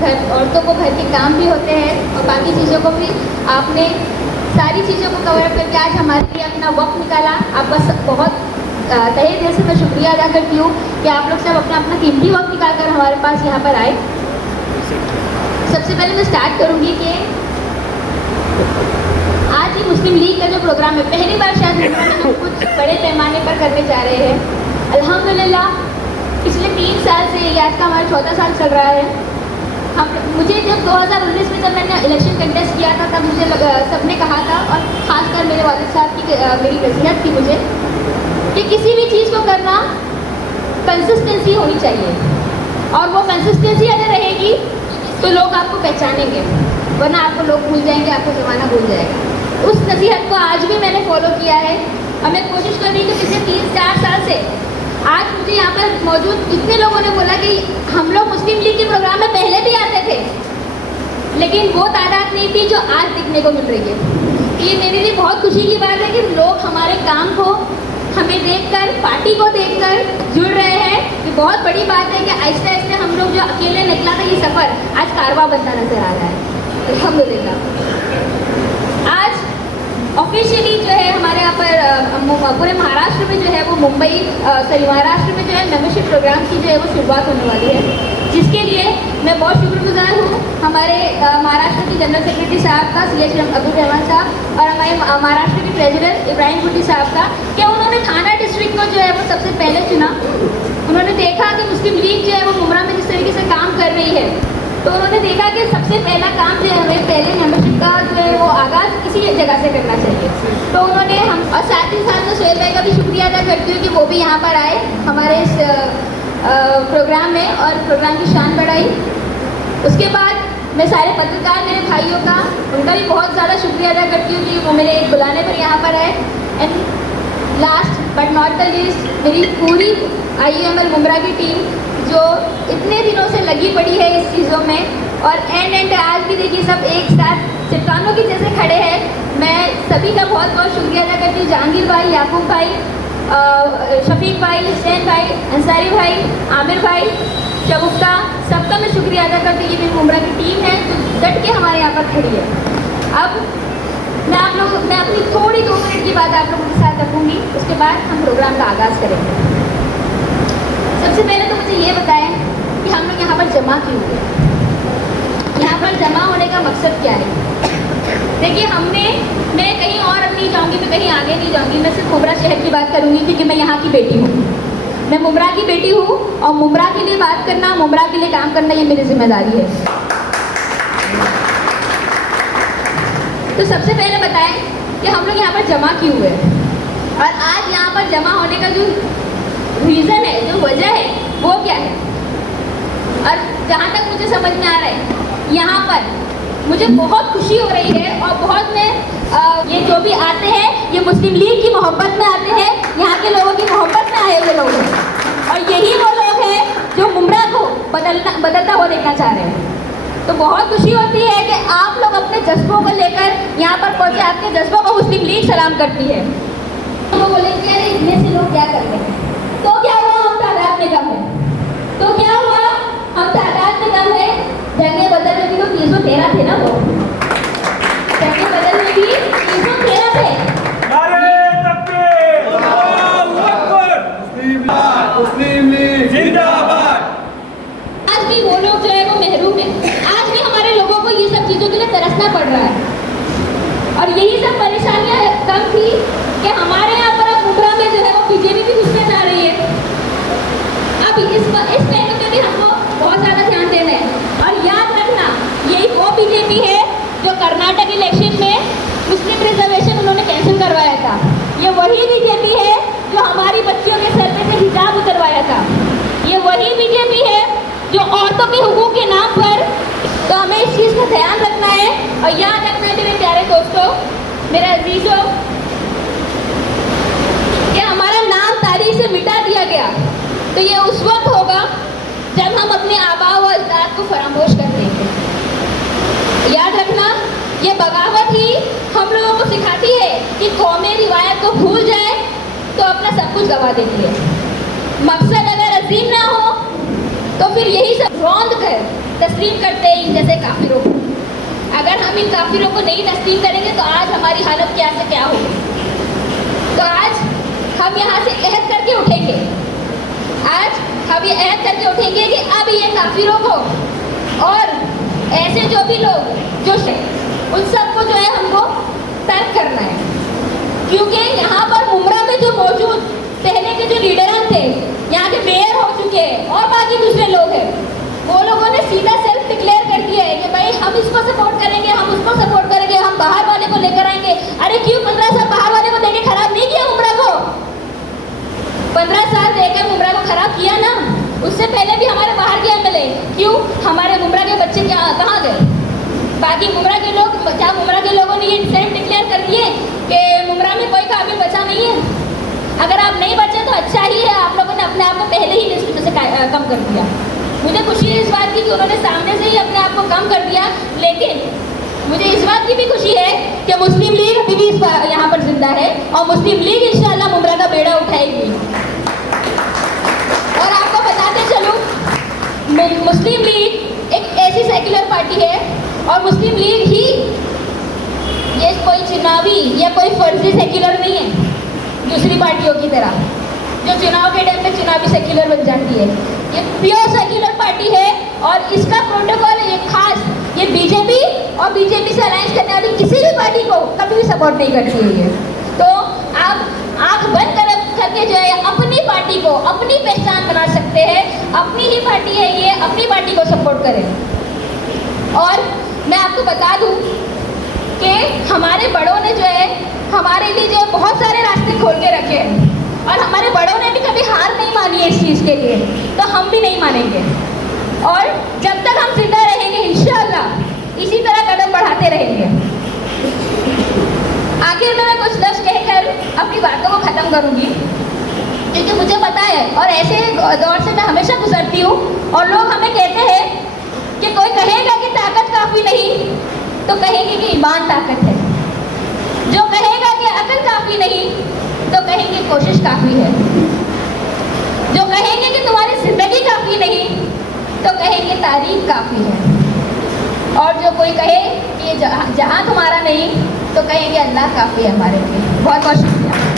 घर औरतों को घर के काम भी होते हैं और बाकी चीज़ों को भी आपने सारी चीज़ों को कवर अप करके आज हमारे लिए अपना वक्त निकाला। आप बस बहुत तहे दिल से मैं शुक्रिया अदा करती हूँ कि आप लोग सब अपना अपना कीमती वक्त निकाल कर हमारे पास यहाँ पर आए। सबसे पहले मैं स्टार्ट करूँगी कि आज ही मुस्लिम लीग का जो प्रोग्राम है पहली बार शायद हम कुछ बड़े पैमाने पर करने जा रहे हैं। अल्हम्दुलिल्लाह पिछले 3 साल से ये आज का हमारा 4था साल चल रहा है। मुझे जब 2019 में जब मैंने इलेक्शन कंटेस्ट किया था तब मुझे सबने कहा था और ख़ासकर मेरे वालिद साहब की मेरी नसीहत थी मुझे कि किसी भी चीज़ को करना कंसिस्टेंसी होनी चाहिए और वो कंसिस्टेंसी अगर रहेगी तो लोग आपको पहचानेंगे, वरना आपको लोग भूल जाएंगे, आपको ज़माना भूल जाएगा। उस नसीहत को आज भी मैंने फॉलो किया है और मैं कोशिश कर रही हूँ कि पिछले 3-4 साल से आज मुझे यहाँ पर मौजूद इतने लोगों ने बोला कि हम लोग मुस्लिम लीग के प्रोग्राम में पहले भी आते थे लेकिन वो तादाद नहीं थी जो आज दिखने को मिल रही है। ये मेरे लिए बहुत खुशी की बात है कि लोग हमारे काम को हमें देखकर, पार्टी को देखकर जुड़ रहे हैं। ये बहुत बड़ी बात है कि आहिस्ते आहिस्ते हम लोग जो अकेले निकला था ये सफ़र आज कारवां बनता नजर आ रहा है। अल्हम्दुलिल्लाह आज ऑफिशियली जो है हमारे यहाँ पर पूरे महाराष्ट्र में जो है वो महाराष्ट्र में जो है मेंबरशिप प्रोग्राम की जो है वो शुरुआत होने वाली है, जिसके लिए मैं बहुत शुक्रगुजार हूँ हमारे महाराष्ट्र के जनरल सेक्रेटरी साहब का CH अब्दुल रहमान साहब और हमारे महाराष्ट्र के प्रेसिडेंट इब्राहिम भुट्टी साहब का कि उन्होंने थाना डिस्ट्रिक्ट को जो है वो सबसे पहले चुना। उन्होंने देखा कि मुस्लिम लीग जो है वो मुमरा में जिस तरीके से काम कर रही है तो उन्होंने देखा कि सबसे पहला काम जो है हमें पहले मेंबरशिप का जो है वो आगाज़ किसी एक जगह से करना चाहिए। तो उन्होंने हम और साथ ही साथ मैं सोहेल भाई का भी शुक्रिया अदा करती हूँ कि वो भी यहाँ पर आए हमारे इस प्रोग्राम में और प्रोग्राम की शान बढ़ाई। उसके बाद मैं सारे पत्रकार मेरे भाइयों का उनका भी बहुत ज़्यादा शुक्रिया अदा करती हूँ कि वो मेरे बुलाने पर यहाँ पर आए। And last but not the least मेरी पूरी IEML मुमरा की टीम जो इतने दिनों से लगी पड़ी है इस चीज़ों में और एंड आज भी देखिए सब एक साथ चट्टानों की जैसे खड़े हैं। मैं सभी का बहुत बहुत शुक्रिया अदा करती हूँ। जहांगीर भाई, याकूब भाई, शफीक भाई, हुसैन भाई, अंसारी भाई, आमिर भाई, शगुफ्ता, सबका मैं शुक्रिया अदा करती हूँ। ये मेरी मुमरा की टीम है जो डट के हमारे यहाँ पर खड़ी है। अब मैं अपनी थोड़ी 2 मिनट की बात आप लोगों के साथ रखूँगी, उसके बाद हम प्रोग्राम का आगाज़ करेंगे। सबसे पहले तो मुझे ये बताएं कि हम लोग यहाँ पर जमा क्यों हुए, यहाँ पर जमा होने का मकसद क्या है। देखिए मैं कहीं और नहीं जाऊँगी, मैं कहीं आगे नहीं जाऊँगी, मैं सिर्फ मुमरा शहर की बात करूँगी क्योंकि मैं यहाँ की बेटी हूँ। मैं मुमरा की बेटी हूँ और मुमरा के लिए बात करना, मुमरा के लिए काम करना ये मेरी जिम्मेदारी है। तो सबसे पहले बताएं कि हम लोग यहाँ पर जमा क्यों हुए और आज यहाँ पर जमा होने का जो रीज़न है, जो वजह है वो क्या है। और जहाँ तक मुझे समझ में आ रहा है यहाँ पर मुझे बहुत खुशी हो रही है और बहुत ये जो भी आते हैं ये मुस्लिम लीग की मोहब्बत में आते हैं, यहाँ के लोगों की मोहब्बत में आए हुए लोग हैं और यही वो लोग हैं जो मुमरा को बदलता हुआ देखना चाह रहे हैं। तो बहुत खुशी होती है कि आप लोग अपने जज्बों को लेकर यहाँ पर पहुँचे, आपके जज्बों को मुस्लिम लीग सलाम करती है। तो बोले कि अरे इतने से लोग क्या करते हैं, तो क्या हुआ हम तादाद में कम है, तो क्या हुआ हम तादाद में कम है। जगह बदल में भी तो 313 थे ना, वो जगह बदल में भी 313 थे। मुस्लिम लीग जिंदाबाद। आज भी वो लोग जो है वो महरूम है, आज भी हमारे लोगों को ये सब चीज़ों के लिए तरसना पड़ रहा है और यही सब परेशानियां कम थी कि हमारे यहाँ पर अब मुमरा में जो है वो बीजेपी भी घुसने जा रही है। अब इस पहलू में भी हमको बहुत ज़्यादा ध्यान देना है और याद रखना यही वो बीजेपी है जो कर्नाटक इलेक्शन में मुस्लिम रिजर्वेशन उन्होंने कैंसिल करवाया था। ये वही बीजेपी है जो हमारी बच्चियों के सर पे से हिजाब उतरवाया था। ये वही बीजेपी है जो औरतों के हुकूक के नाम पर, तो हमें इस चीज़ का ध्यान रखना है और याद रखना है मेरे प्यारे दोस्तों, मेरे अजीजों, कि हमारा नाम तारीख से मिटा दिया गया तो ये उस वक्त होगा जब हम अपने आबा व अजदाद को फरामोश कर देंगे। याद रखना ये बगावत ही हम लोगों को सिखाती है कि कौमें रिवायत को भूल जाए तो अपना सब कुछ गवा देती है। मकसद अगर अजीम ना हो तो फिर यही सब रौंद कर तस्लीम करते हैं इन जैसे काफिरों को। अगर हम इन काफिरों को नहीं तस्लीम करेंगे तो आज हमारी हालत क्या से क्या होगी। तो आज हम यहाँ से अहद करके उठेंगे, आज हम ये अहद करके उठेंगे कि अब ये काफिरों को और ऐसे जो भी लोग जो उन सबको जो है हमको तर्क करना है। क्योंकि यहाँ पर मुमरा में जो मौजूद पहले के जो लीडर थे, यहाँ के मेयर हो चुके हैं और बाकी दूसरे लोग हैं, वो लोगों ने सीधा सेल्फ डिक्लेयर कर दिया है कि भाई हम इसको सपोर्ट करेंगे, हम उसको सपोर्ट करेंगे, हम बाहर वाले को लेकर आएंगे। अरे क्यों 15 साल बाहर वाले को देके खराब नहीं किया मुमरा को? 15 साल देकर मुमरा को खराब किया ना। उससे पहले भी हमारे बाहर के एमएलए, क्यों हमारे मुमरा के बच्चे कहाँ गए? बाकी मुमरा के लोग, क्या मुमरा के लोगों ने ये सेल्फ डिक्लेयर कर दिए कि मुमरा में कोई काबिल बचा नहीं है? अगर आप नहीं बचे तो अच्छा ही है, आप लोगों ने अपने आप को पहले ही लिस्ट में से कम कर दिया। मुझे खुशी है इस बात की कि उन्होंने सामने से ही अपने आप को कम कर दिया, लेकिन मुझे इस बात की भी खुशी है कि मुस्लिम लीग अभी भी यहाँ पर जिंदा है और मुस्लिम लीग इंशाल्लाह मुमरा का बेड़ा उठाएगी। और आपको बताते चलूँ, मुस्लिम लीग एक ऐसी सेक्युलर पार्टी है और मुस्लिम लीग ही ये कोई चुनावी या कोई फर्जी सेक्युलर नहीं है दूसरी पार्टियों की तरह जो चुनाव के टाइम पे चुनावी सेक्युलर बन जाती है। ये प्योर सेक्युलर पार्टी है और इसका प्रोटोकॉल ये खास ये बीजेपी और बीजेपी से अलायंस करने वाली किसी भी पार्टी को कभी भी सपोर्ट नहीं करती है। तो आप आंख बंद करके जो है अपनी पार्टी को अपनी पहचान बना सकते हैं, अपनी ही पार्टी है ये, अपनी पार्टी को सपोर्ट करें। और मैं आपको बता दूं कि हमारे बड़ों ने जो है हमारे लिए जो है बहुत सारे रास्ते खोल के रखे हैं और हमारे बड़ों ने भी कभी हार नहीं मानी है इस चीज़ के लिए, तो हम भी नहीं मानेंगे। और जब तक हम जिंदा रहेंगे इंशाअल्लाह इसी तरह कदम बढ़ाते रहेंगे। आखिर में मैं कुछ लफ्ज़ कहकर अपनी बातों को ख़त्म करूँगी, क्योंकि मुझे पता है और ऐसे दौर से मैं हमेशा गुजरती हूँ और लोग हमें कहते हैं कि कोई कहेगा कि ताकत काफ़ी नहीं तो कहेंगे कि ईमान ताकत है, जो कहेगा कि अकल काफ़ी नहीं तो कहेंगे कोशिश काफ़ी है, जो कहेंगे कि तुम्हारी ज़िंदगी काफ़ी नहीं तो कहेंगे तारीफ काफ़ी है, और जो कोई कहे कि जहाँ तुम्हारा नहीं तो कहेंगे अल्लाह काफ़ी है हमारे लिए। बहुत बहुत शुक्रिया।